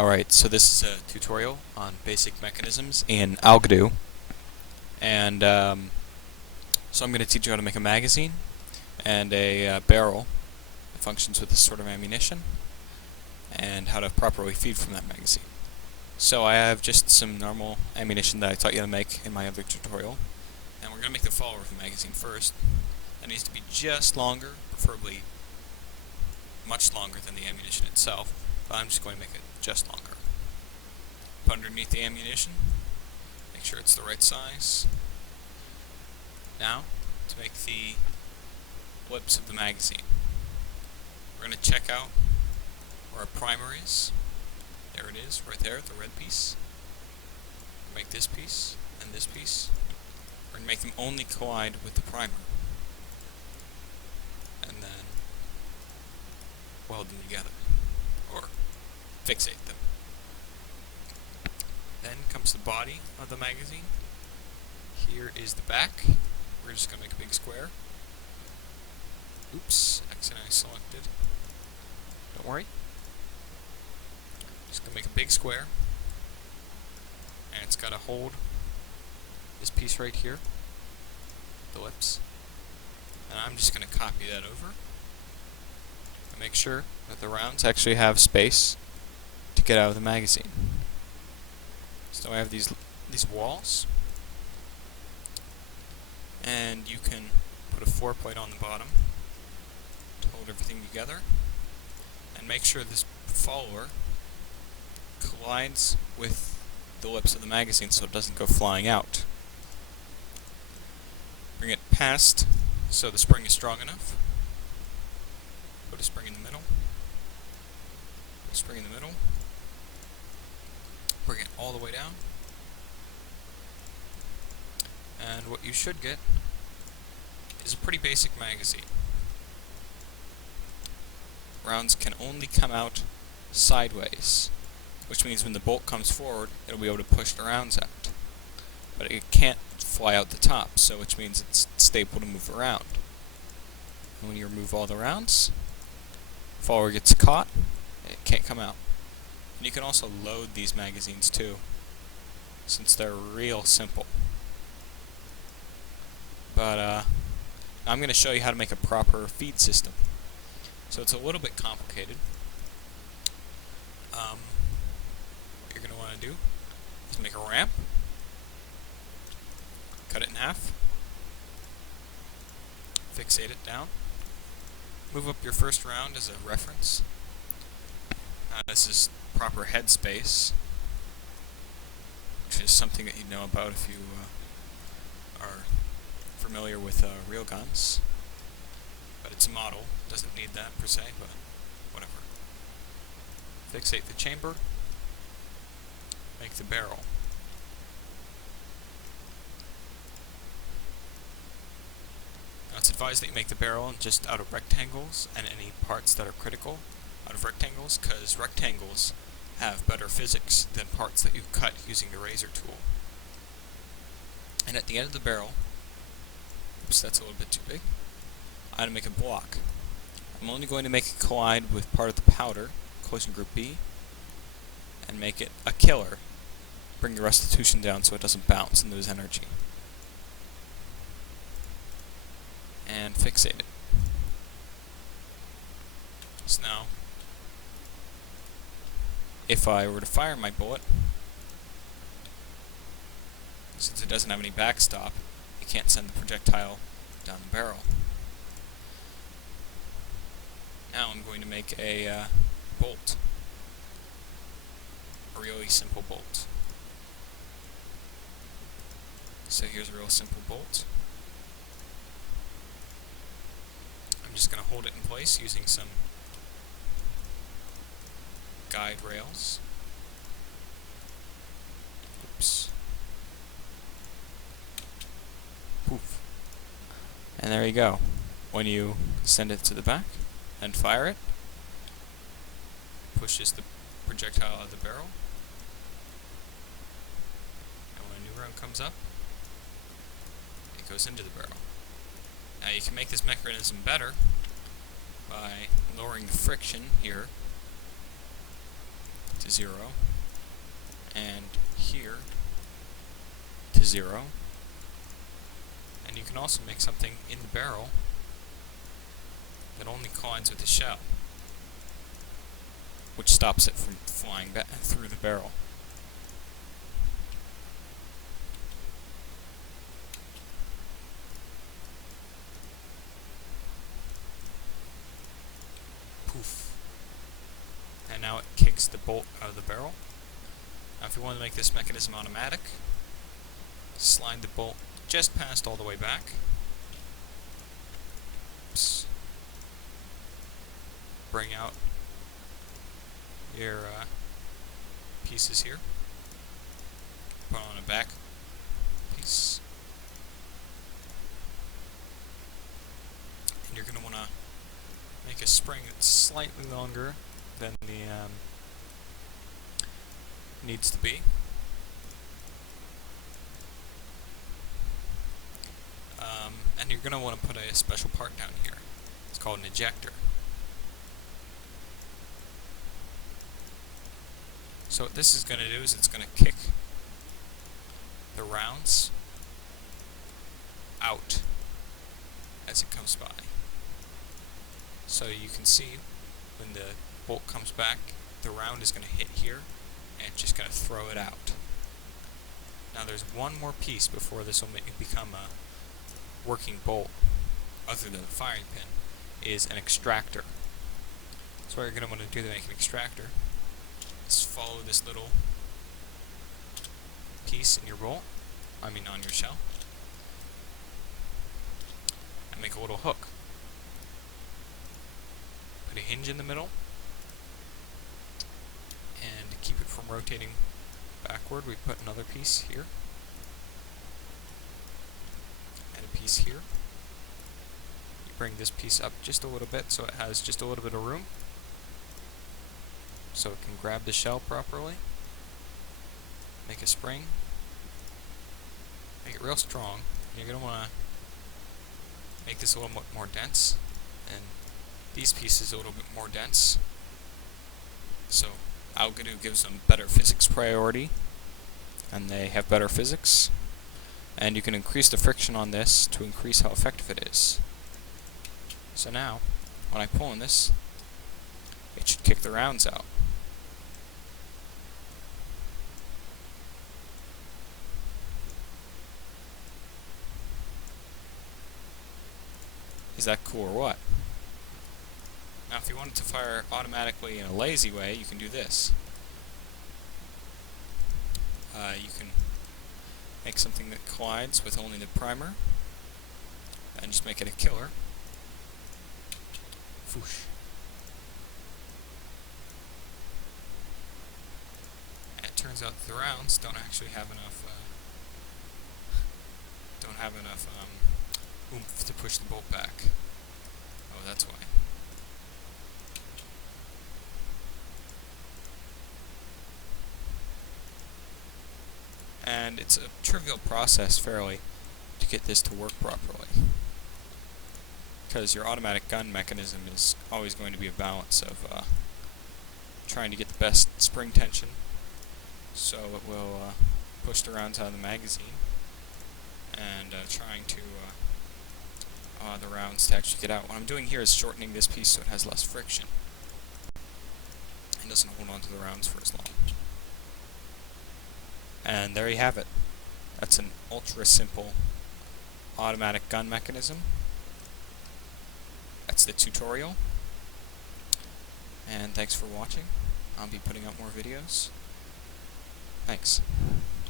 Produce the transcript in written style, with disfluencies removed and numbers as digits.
Alright, so this is a tutorial on basic mechanisms in Algodoo, and so I'm going to teach you how to make a magazine and a barrel that functions with this sort of ammunition, and how to properly feed from that magazine. So I have just some normal ammunition that I taught you how to make in my other tutorial, and we're going to make the follower of the magazine first. That needs to be just longer, preferably much longer than the ammunition itself, but I'm just going to make it just longer. Put underneath the ammunition, make sure it's the right size. Now, to make the lips of the magazine, we're going to check out where our primer is. There it is, right there, the red piece. Make this piece and this piece. We're going to make them only collide with the primer, and then weld them together, or fixate them. Then comes the body of the magazine. Here is the back. We're just going to make a big square. Oops, accidentally selected. Don't worry. Just going to make a big square. And it's got to hold this piece right here, the lips. And I'm just going to copy that over. And make sure that the rounds actually have space to get out of the magazine. So I have these walls, and you can put a 4-plate on the bottom to hold everything together, and make sure this follower collides with the lips of the magazine so it doesn't go flying out. Bring it past so the spring is strong enough. Put a spring in the middle. Put a spring in the middle. Bring it all the way down, and what you should get is a pretty basic magazine. Rounds can only come out sideways, which means when the bolt comes forward, it'll be able to push the rounds out. But it can't fly out the top, so which means it's stable to move around. And when you remove all the rounds, the follower gets caught, and it can't come out. And you can also load these magazines too, since they're real simple. But I'm going to show you how to make a proper feed system. So it's a little bit complicated. What you're going to want to do is make a ramp, cut it in half, fixate it down, move up your first round as a reference. This is proper headspace, which is something that you know about if you are familiar with real guns. But it's a model, doesn't need that per se, but whatever. Fixate the chamber, make the barrel. Now it's advised that you make the barrel just out of rectangles and any parts that are critical out of rectangles, because rectangles have better physics than parts that you cut using the razor tool. And at the end of the barrel, oops, that's a little bit too big, I'm going to make a block. I'm only going to make it collide with part of the powder, collision group B, and make it a killer. Bring the restitution down so it doesn't bounce and lose energy. And fixate it. So now, if I were to fire my bullet, since it doesn't have any backstop, it can't send the projectile down the barrel. Now I'm going to make a bolt. A really simple bolt. So here's a real simple bolt. I'm just going to hold it in place using some guide rails. Oops. Poof. And there you go. When you send it to the back and fire it, pushes the projectile out of the barrel. And when a new round comes up, it goes into the barrel. Now you can make this mechanism better by lowering the friction here to 0, and here to 0. And you can also make something in the barrel that only collides with the shell, which stops it from flying back through the barrel. Poof. And now it kicks the bolt out of the barrel. Now if you want to make this mechanism automatic, slide the bolt just past all the way back. Oops. Bring out your pieces here. Put on a back piece. And you're going to want to make a spring that's slightly longer than the needs to be. And you're going to want to put a special part down here. It's called an ejector. So what this is going to do is it's going to kick the rounds out as it comes by. So you can see when the bolt comes back, the round is going to hit here, and it's just going to throw it out. Now there's one more piece before this will become a working bolt, other than the firing pin, is an extractor. So what you're going to want to do to make an extractor is follow this little piece in your bolt, on your shell, and make a little hook. Put a hinge in the middle, and to keep it from rotating backward, we put another piece here, and a piece here. You bring this piece up just a little bit so it has just a little bit of room, so it can grab the shell properly. Make a spring. Make it real strong. You're going to want to make this a little bit more dense, and these pieces a little bit more dense. So Algodoo gives them better physics priority, and they have better physics. And you can increase the friction on this to increase how effective it is. So now, when I pull on this, it should kick the rounds out. Is that cool or what? Now if you want it to fire automatically in a lazy way, you can do this. You can make something that collides with only the primer, and just make it a killer. Foosh. And it turns out that the rounds don't actually have enough oomph to push the bolt back. Oh, that's why. And it's a trivial process, fairly, to get this to work properly. Because your automatic gun mechanism is always going to be a balance of trying to get the best spring tension, so it will push the rounds out of the magazine, and trying to the rounds to actually get out. What I'm doing here is shortening this piece so it has less friction and doesn't hold on to the rounds for as long. And there you have it. That's an ultra simple automatic gun mechanism. That's the tutorial. And thanks for watching. I'll be putting out more videos. Thanks.